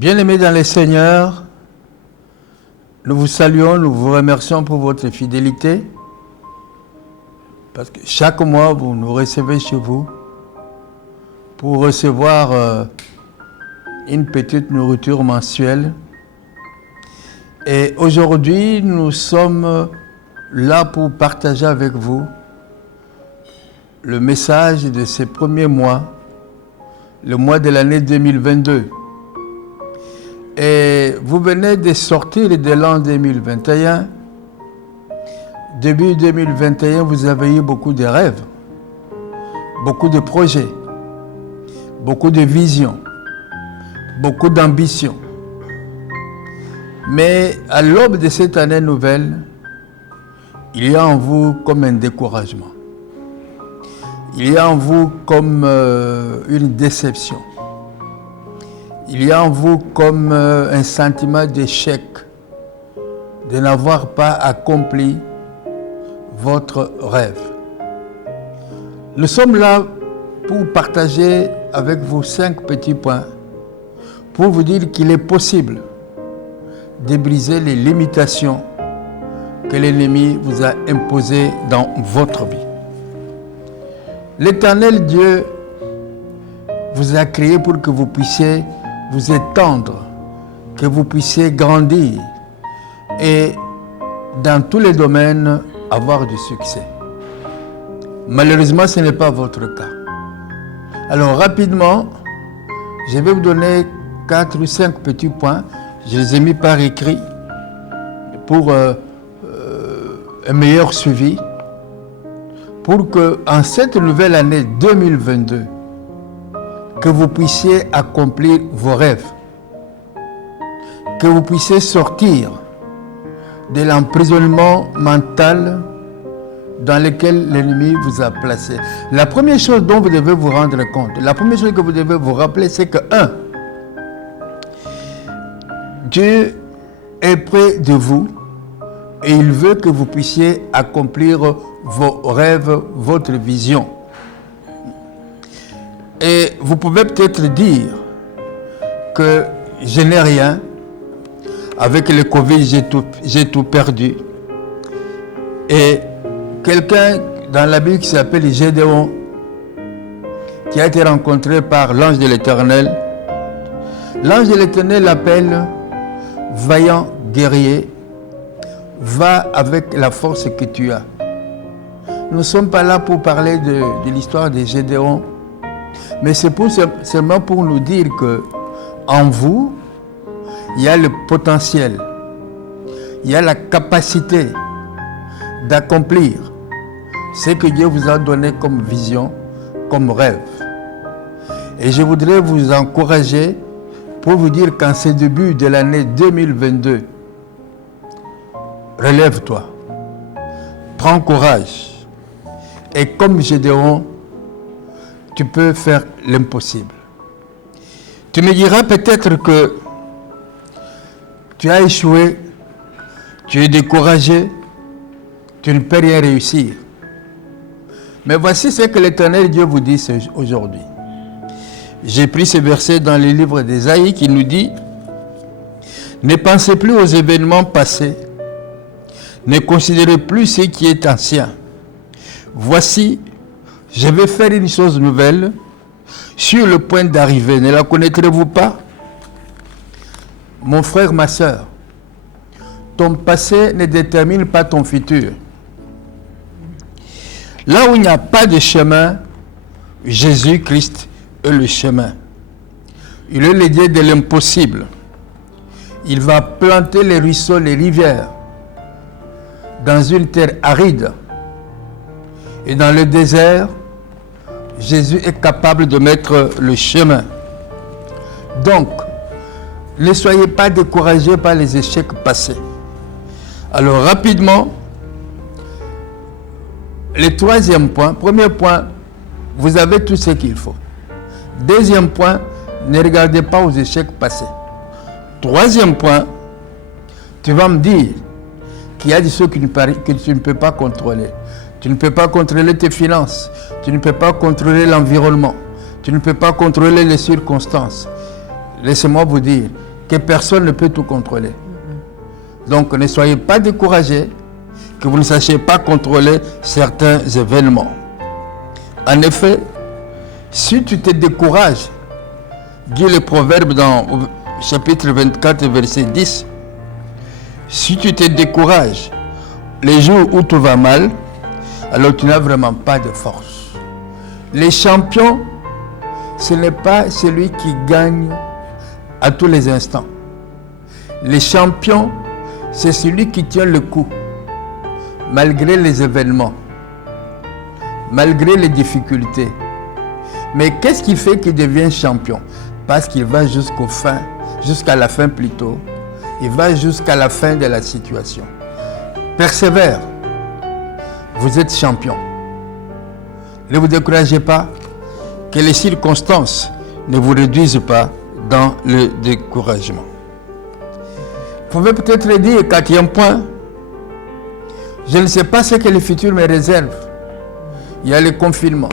Bien-aimés dans les Seigneurs, nous vous saluons, nous vous remercions pour votre fidélité, parce que chaque mois, vous nous recevez chez vous pour recevoir une petite nourriture mensuelle. Et aujourd'hui, nous sommes là pour partager avec vous le message de ces premiers mois, le mois de l'année 2022. Et vous venez de sortir de l'an 2021. Début 2021, vous avez eu beaucoup de rêves, beaucoup de projets, beaucoup de visions, beaucoup d'ambitions. Mais à l'aube de cette année nouvelle, il y a en vous comme un découragement. Il y a en vous comme une déception. Il y a en vous comme un sentiment d'échec, de n'avoir pas accompli votre rêve. Nous sommes là pour partager avec vous 5 petits points, pour vous dire qu'il est possible de briser les limitations que l'ennemi vous a imposées dans votre vie. L'Éternel Dieu vous a créé pour que vous puissiez vous étendre, que vous puissiez grandir et dans tous les domaines avoir du succès. Malheureusement, ce n'est pas votre cas. Alors rapidement, je vais vous donner 4 ou 5 petits points. Je les ai mis par écrit pour un meilleur suivi, pour que en cette nouvelle année 2022, que vous puissiez accomplir vos rêves, que vous puissiez sortir de l'emprisonnement mental dans lequel l'ennemi vous a placé. La première chose dont vous devez vous rendre compte, la première chose que vous devez vous rappeler, c'est que 1. Dieu est près de vous et il veut que vous puissiez accomplir vos rêves, votre vision. Et vous pouvez peut-être dire que je n'ai rien, avec le Covid j'ai tout perdu. Et quelqu'un dans la Bible qui s'appelle Gédéon, qui a été rencontré par l'ange de l'Éternel, l'ange de l'Éternel l'appelle vaillant guerrier, va avec la force que tu as. Nous ne sommes pas là pour parler de l'histoire de Gédéon, mais c'est seulement pour nous dire que en vous, il y a le potentiel, il y a la capacité d'accomplir ce que Dieu vous a donné comme vision, comme rêve. Et je voudrais vous encourager pour vous dire qu'en ce début de l'année 2022, relève-toi, prends courage, et comme Gédéon, tu peux faire l'impossible. Tu me diras peut-être que tu as échoué, tu es découragé, tu ne peux rien réussir. Mais voici ce que l'Éternel Dieu vous dit aujourd'hui. J'ai pris ce verset dans le livre d'Ésaïe qui nous dit « Ne pensez plus aux événements passés, ne considérez plus ce qui est ancien. Voici, je vais faire une chose nouvelle, sur le point d'arriver. Ne la connaîtrez-vous pas? Mon frère, ma soeur, ton passé ne détermine pas ton futur. Là où il n'y a pas de chemin, Jésus-Christ est le chemin. Il est le Dieu de l'impossible. Il va planter les ruisseaux, les rivières dans une terre aride. Et dans le désert, Jésus est capable de mettre le chemin. Donc, ne soyez pas découragés par les échecs passés. Alors, rapidement, le troisième point, premier point, vous avez tout ce qu'il faut. Deuxième point, ne regardez pas aux échecs passés. Troisième point, tu vas me dire qu'il y a des choses que tu ne peux pas contrôler. Tu ne peux pas contrôler tes finances. Tu ne peux pas contrôler l'environnement. Tu ne peux pas contrôler les circonstances. Laissez-moi vous dire que personne ne peut tout contrôler. Donc ne soyez pas découragés que vous ne sachiez pas contrôler certains événements. En effet, si tu te décourages, dit le proverbe dans chapitre 24, verset 10, si tu te décourages les jours où tout va mal, alors tu n'as vraiment pas de force. Les champions, ce n'est pas celui qui gagne à tous les instants. Les champions, c'est celui qui tient le coup, malgré les événements, malgré les difficultés. Mais qu'est-ce qui fait qu'il devient champion? Parce qu'il va jusqu'à la fin plutôt. Il va jusqu'à la fin de la situation. Persévère. Vous êtes champion. Ne vous découragez pas. Que les circonstances ne vous réduisent pas dans le découragement. Vous pouvez peut-être dire, quatrième point, je ne sais pas ce que le futur me réserve. Il y a le confinement,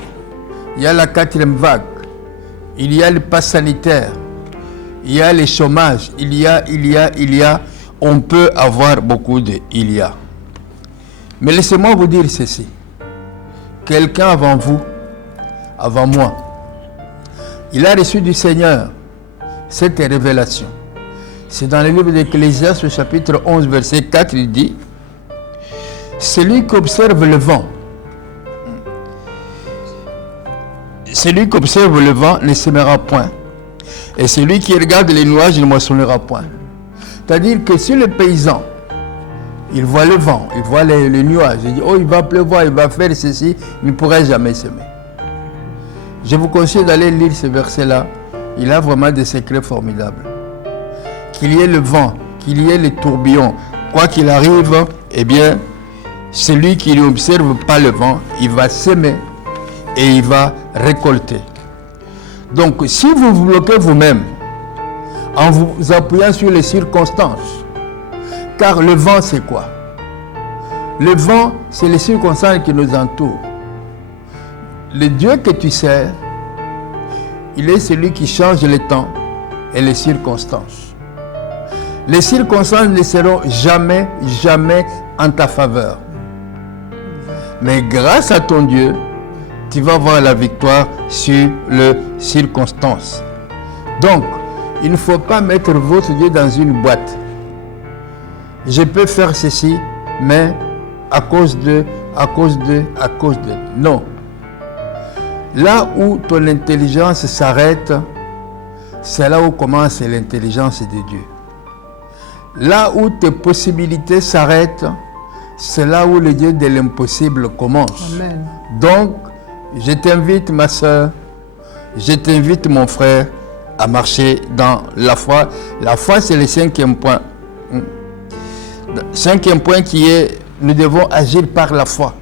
il y a la quatrième vague, il y a le pass sanitaire, il y a le chômage, il y a, on peut avoir beaucoup de il y a. Mais laissez-moi vous dire ceci. Quelqu'un avant vous, avant moi, il a reçu du Seigneur cette révélation. C'est dans le livre d'Ecclésiaste, au chapitre 11, verset 4, il dit, celui qui observe le vent, ne sèmera point. Et celui qui regarde les nuages ne moissonnera point. C'est-à-dire que si le paysan, il voit le vent, il voit les nuages, il dit, oh, il va pleuvoir, il va faire ceci, il ne pourra jamais semer. Je vous conseille d'aller lire ce verset-là. Il a vraiment des secrets formidables. Qu'il y ait le vent, qu'il y ait les tourbillons, quoi qu'il arrive, eh bien, celui qui n'observe pas le vent, il va semer et il va récolter. Donc, si vous vous bloquez vous-même, en vous appuyant sur les circonstances, car le vent, c'est quoi? Le vent, c'est les circonstances qui nous entourent. Le Dieu que tu sers, il est celui qui change le temps et les circonstances. Les circonstances ne seront jamais en ta faveur. Mais grâce à ton Dieu, tu vas avoir la victoire sur les circonstances. Donc, il ne faut pas mettre votre Dieu dans une boîte. Je peux faire ceci, mais à cause de. Non. Là où ton intelligence s'arrête, c'est là où commence l'intelligence de Dieu. Là où tes possibilités s'arrêtent, c'est là où le Dieu de l'impossible commence. Amen. Donc, je t'invite, ma soeur, je t'invite, mon frère, à marcher dans la foi. La foi, c'est le cinquième point. Cinquième point qui est, nous devons agir par la foi.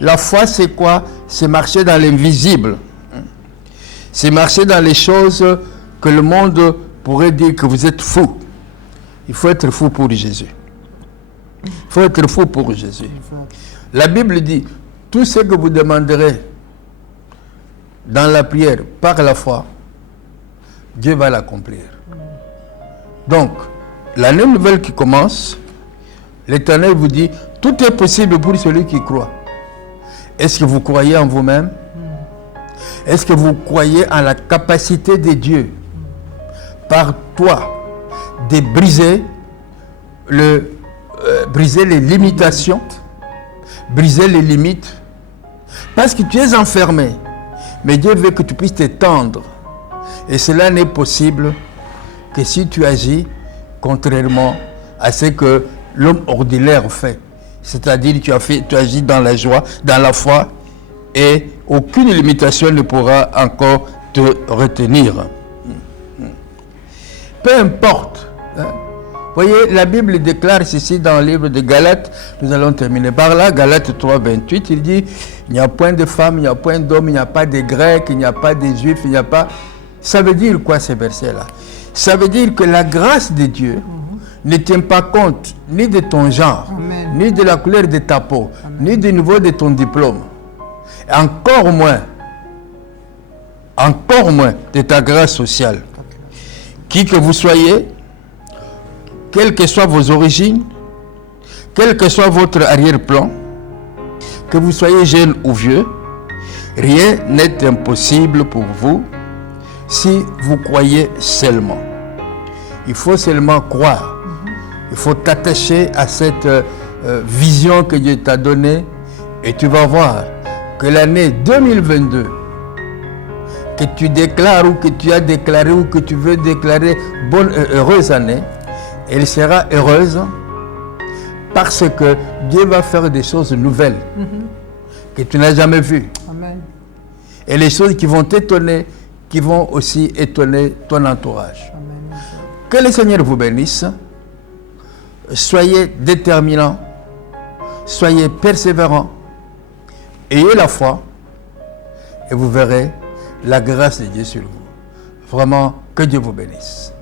La foi, c'est quoi? C'est marcher dans l'invisible. C'est marcher dans les choses que le monde pourrait dire que vous êtes fou. Il faut être fou pour Jésus. Il faut être fou pour Jésus. La Bible dit, tout ce que vous demanderez dans la prière par la foi, Dieu va l'accomplir. Donc, l'année nouvelle qui commence, l'Éternel vous dit, tout est possible pour celui qui croit. Est-ce que vous croyez en vous-même? Est-ce que vous croyez en la capacité de Dieu par toi de briser les limitations, briser les limites? Parce que tu es enfermé, mais Dieu veut que tu puisses t'étendre. Et cela n'est possible que si tu agis contrairement à ce que l'homme ordinaire fait. C'est-à-dire que tu agis dans la joie, dans la foi, et aucune limitation ne pourra encore te retenir. Peu importe. Hein. Voyez, la Bible déclare ceci dans le livre de Galates. Nous allons terminer par là. Galates 3, 28, il dit, il n'y a point de femme, il n'y a point d'homme, il n'y a pas de grec, il n'y a pas de juif, il n'y a pas... Ça veut dire quoi ces versets-là? Ça veut dire que la grâce de Dieu ne tient pas compte ni de ton genre, Amen. Ni de la couleur de ta peau, Amen. Ni du niveau de ton diplôme. Et encore moins de ta grâce sociale. Qui que vous soyez, quelles que soient vos origines, quel que soit votre arrière-plan, que vous soyez jeune ou vieux, rien n'est impossible pour vous si vous croyez seulement. Il faut seulement croire. Il faut t'attacher à cette vision que Dieu t'a donnée et tu vas voir que l'année 2022 que tu déclares ou que tu as déclaré ou que tu veux déclarer bonne heureuse année, elle sera heureuse parce que Dieu va faire des choses nouvelles que tu n'as jamais vues. Amen. Et les choses qui vont t'étonner, qui vont aussi étonner ton entourage. Amen. Que le Seigneur vous bénisse. Soyez déterminants, soyez persévérants, ayez la foi et vous verrez la grâce de Dieu sur vous. Vraiment, que Dieu vous bénisse.